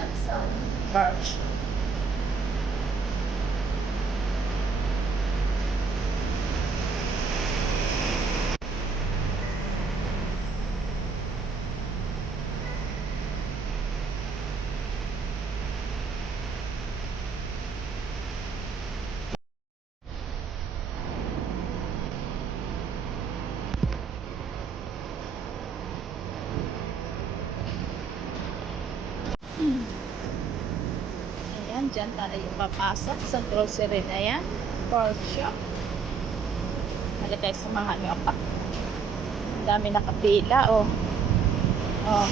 at some birch. Ayan, dyan tayo papasok sa grocery na yan. Pork shop. Halika tayo sa mga nyoka. Ang dami nakapila, oh. Oh.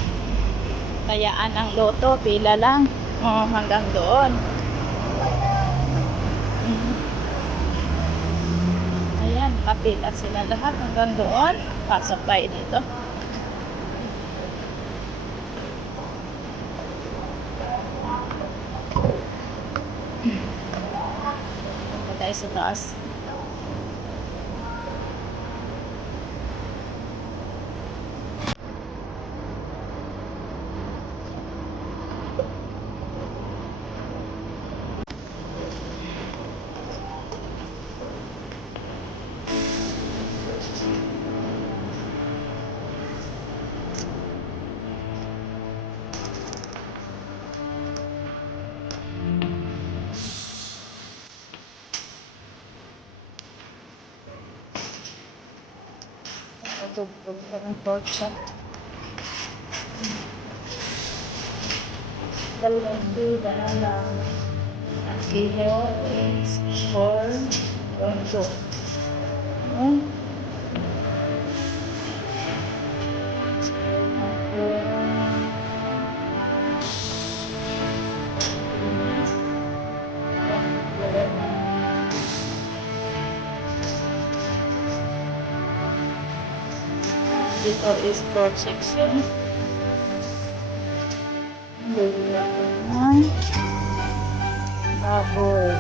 Kayaan ang loto, pila lang. Oh, hanggang doon. Ayan, nakapila sila lahat hanggang doon. Pasok tayo dito. Punta tayo sa taas. Tugtog pa ng pork chop. Dalawang suda na lang. At kilo is 4.2. Dito is pork section. Baboy.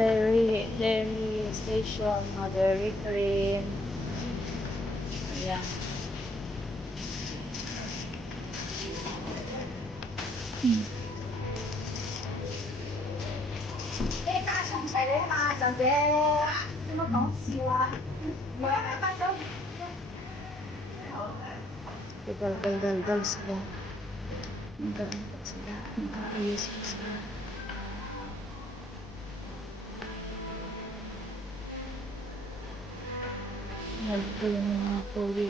Dairy station, Dairy Queen. Ayan. Dal sila. Nag-aangkat sila. Nag-aayos sila. Nandito yung mga kuwi.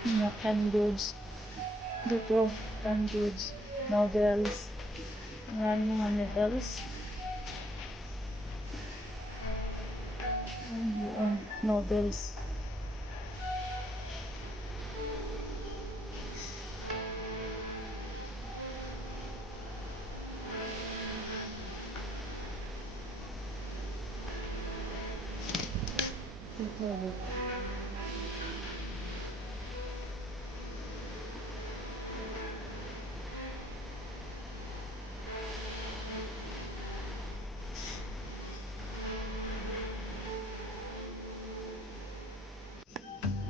Mga canned goods. Dito, canned goods. Noodles. Ayan mga noodles. Ayan, noodles. Dito,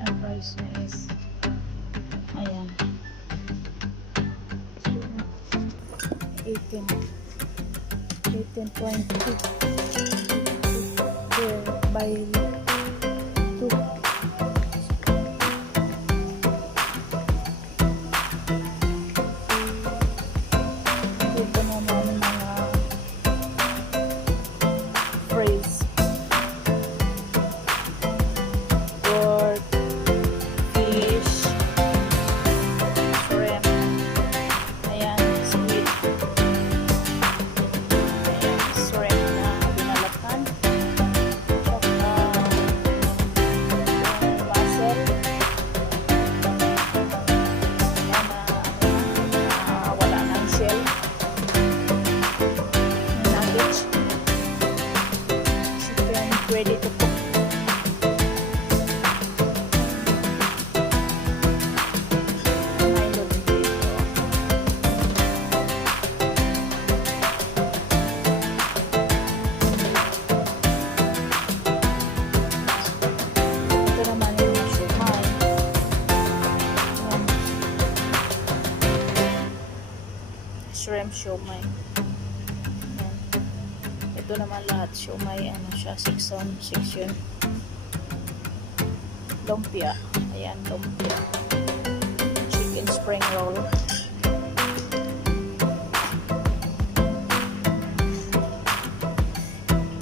ang price niya is ayan 18 18.50 by 2. Dito naman mga phrase pork, fish, shrimp, ayan, squid, ayan, shrimp na binalatan, tsaka yung mussel, ayan na wala ng shell, yung nuggets, chicken ready to cook. Milo din dito. Ito naman yung siomai. Ayan. Shrimp siomai. Ayan. Ito naman lahat siomai. Ano siya? Section. Lumpia. Ayan, lumpia. Chicken spring roll.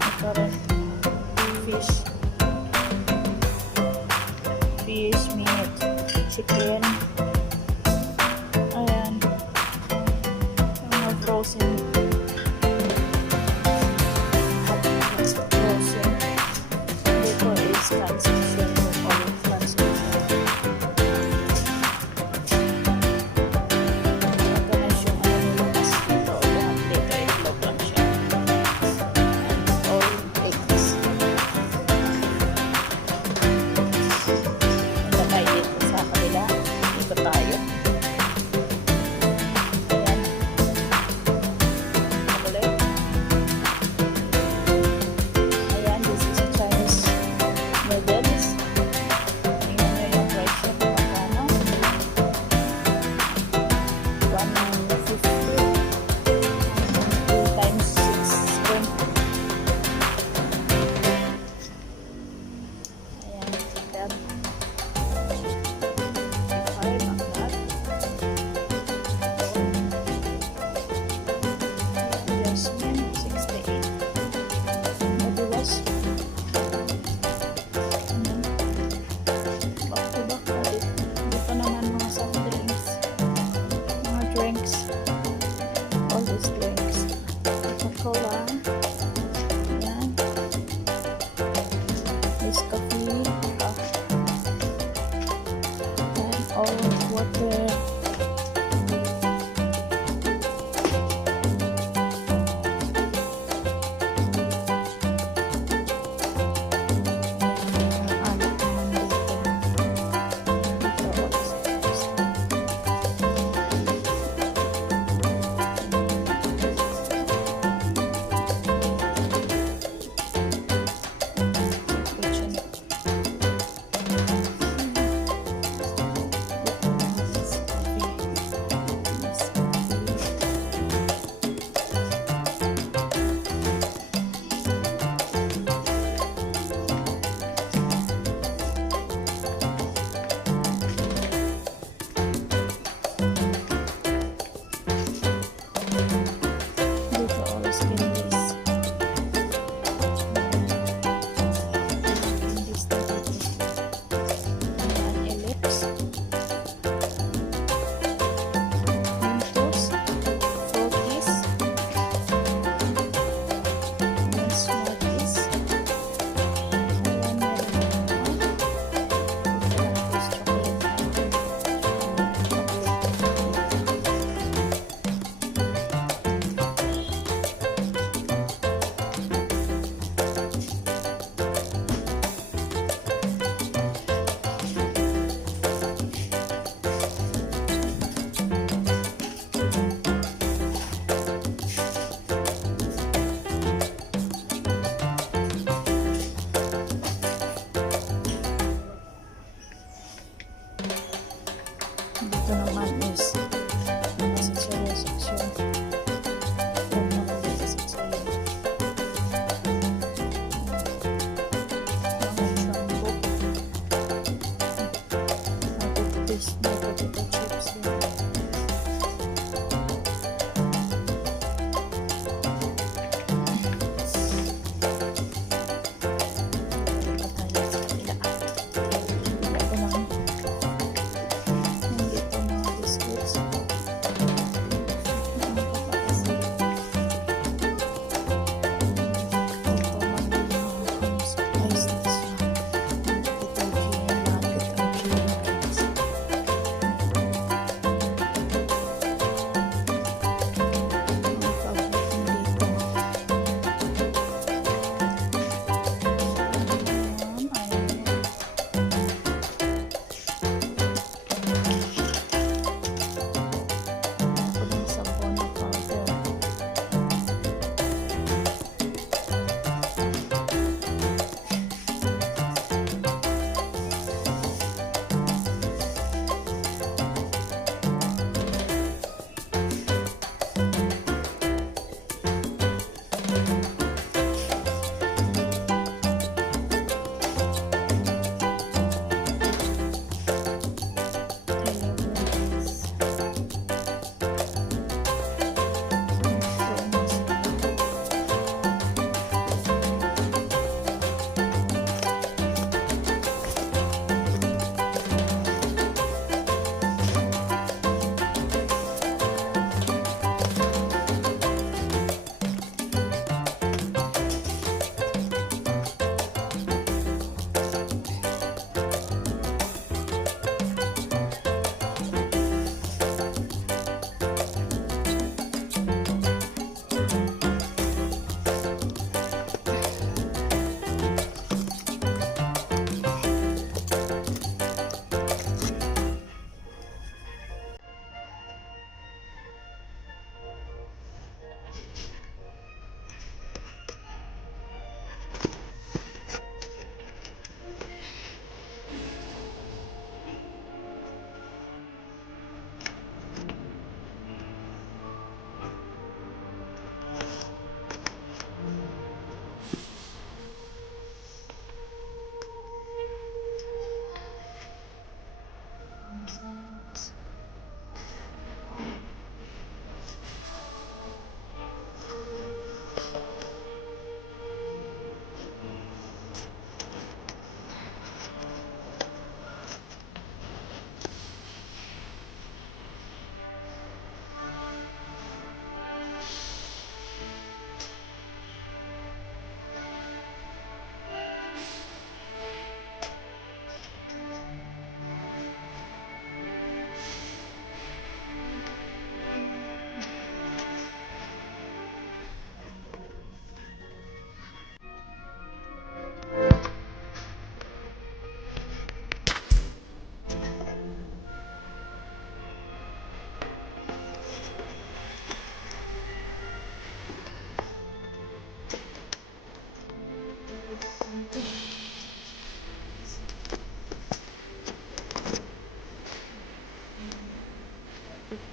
Ito rin. Fish. Fish, meat, chicken. Ayan. Mga frozen. Frozen. Dito is transition. All transition.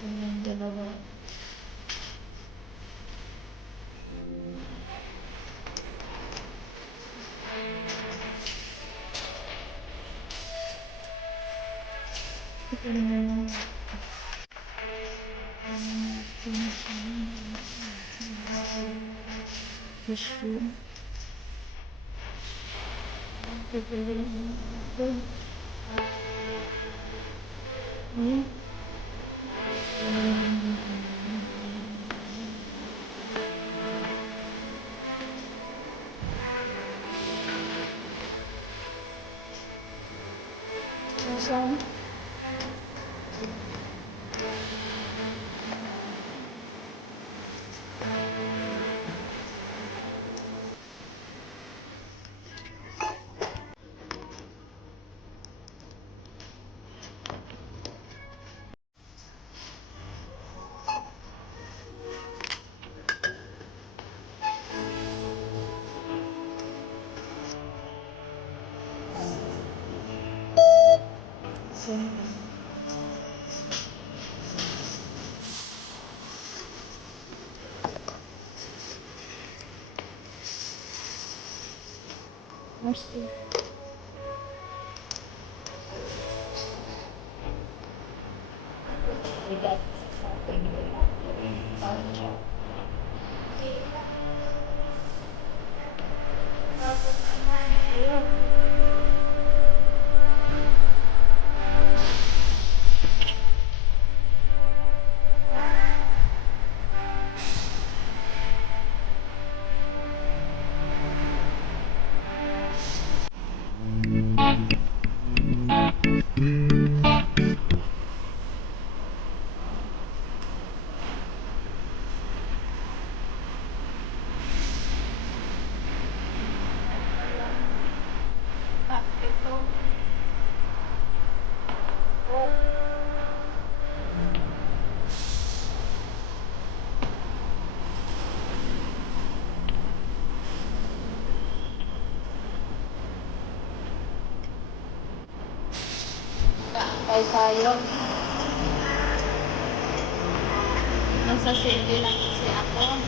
Yung dalawa. Saan? Mesti. Tidak sampai ito. Kay tayo. Nasa city lang kasi ako.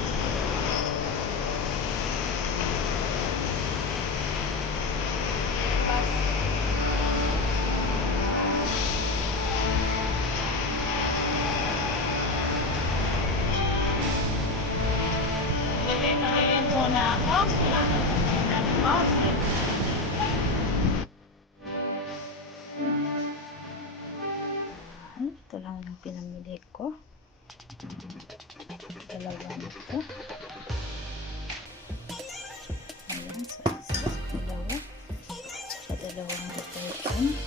Bili muna ako. Ito lang yung pinamili ko. Dalawa nito. Ayan, sa isa. Dalawa. Sa dalawang detergent.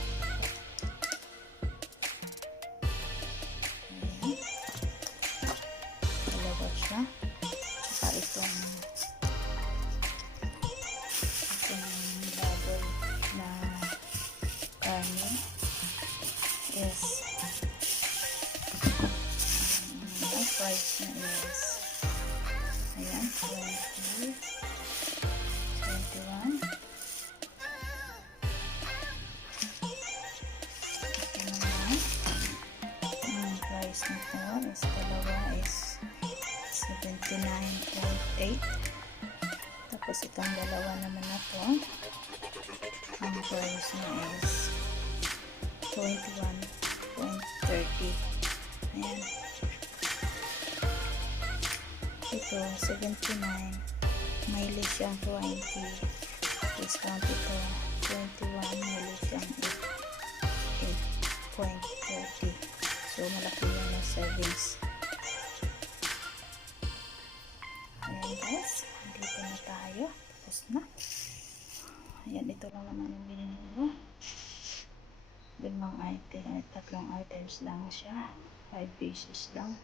Ayan. Dalawa siya. Saka itong baboy na kanin. Yes. Ang price na is ayan, 20, 21. Ang price nito is dalawa is 79.8. Tapos itong dalawa naman na to, ang price niya is 21.30. Ayan. Ito, 79. Mileage siyang 20. Discount ito, 21. Mileage siyang 8.30. So, malaki yan na savings. Ayan guys, dito na tayo. Tapos na. Ayan, ito lang naman yung binili ko. Tatlong items lang siya. 5 pieces lang.